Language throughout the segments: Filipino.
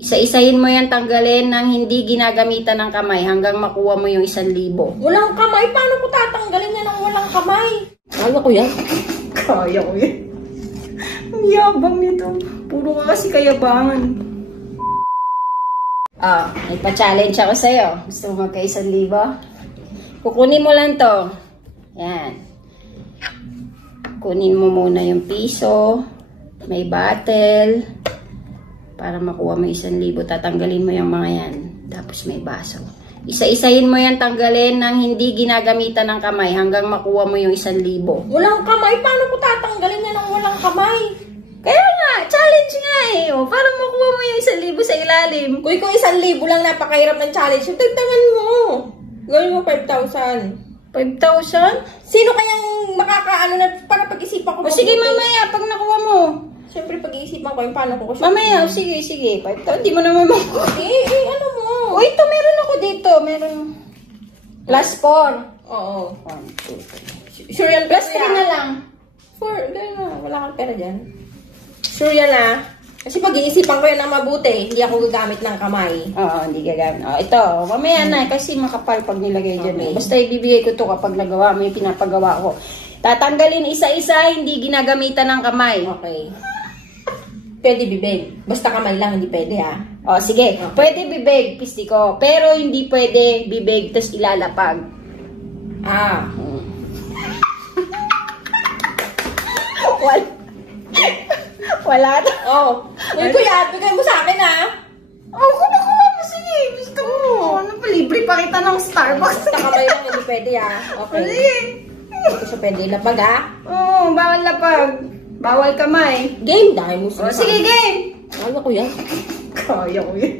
Isa-isahin mo yan tanggalin ng hindi ginagamitan ng kamay hanggang makuha mo yung 1,000. Walang kamay? Paano ko tatanggalin yan ng walang kamay? Kaya ko yan. Kaya ko yan. Ang yabang nito. Puro ka kasi kayabangan. May pa-challenge ako sa'yo. Gusto mo magka 1,000? Kukunin mo lang to. Yan. Kunin mo muna yung piso. May bottle. Para makuha mo 1,000. Tatanggalin mo yung mga yan. Tapos may baso. Isa-isahin mo yan tanggalin ng hindi ginagamitan ng kamay hanggang makuha mo yung 1,000. Walang kamay? Paano ko tatanggalin yan ng walang kamay? Kaya nga, challenge nga eh. Para makuha mo yung 1,000 sa ilalim. Kung 1,000 lang, napakahirap ng challenge. Tagtangan mo. Gawin mo 5,000. 5,000? Sino kayang makakaano na para pag-isipan ko? Sige mamaya, pag nakuha mo. Siyempre pag-iisipan ko yung paano ko. Mamaya, sige. 5,000, di mo naman makuha. Ano mo? O, ito, meron ako dito. Meron. Plus 4. Oo. 1, 2, 3. Sure yan? Plus 3 na lang. 4. Wala kang pera dyan. Sure yan Kasi pag-iisipan ko yan ng mabuti. Hindi ako gagamit ng kamay. Oo, hindi gagamit. Ito, mamaya na. Kasi makapal pag nilagay dyan. Okay. Basta ibibigay ko to kapag nagawa mo yung pinapagawa ko. Tatanggalin isa-isa, hindi ginagamitan ng kamay. Okay. Pwede bibig. Basta kamay lang, hindi pwede Sige. Okay. Pwede bibig, pistiko. Pero hindi pwede bibig, tas ilalapag. Wala to. Kuya, bigay mo sa akin Kumakuha mo. Sige, gusto mo. Ano pa, libre pa kita ng Starbucks. Basta kamay lang, hindi pwede Okay. Sige. Hindi ko pwede lapag Bawal lapag. Bawal kamay. Game dahil mo sa sige, game. Kaya ko yan. Kaya ko yan.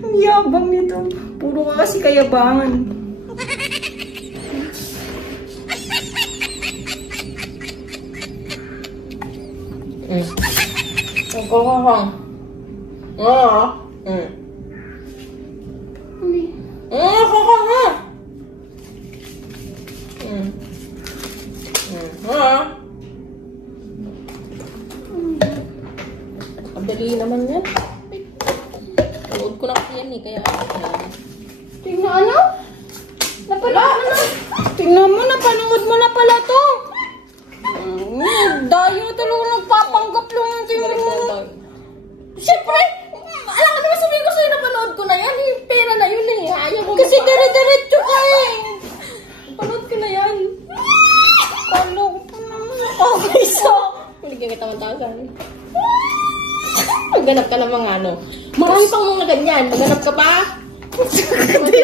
Ang yabang nito. Puro ka kasi kayabangan. Madali naman yan. Load ko na kasi yan kaya. Tingnan ano? Tingnan mo, napanood mo na pala to. Dayo talaga nagpapanggap lang ng tingnan mo. Siyempre, alam ka naman sabihin ko sa'yo napanood ko na yan. Yung pera na yun Ayaw mo. Kasi dire-diretso ka Napanood ko na yan. Talo ko pa naman. Okay, so. Maligyan kita 1,000. Maghanap ka ng mga Marami pang mga ganyan. Maghanap ka pa. Hindi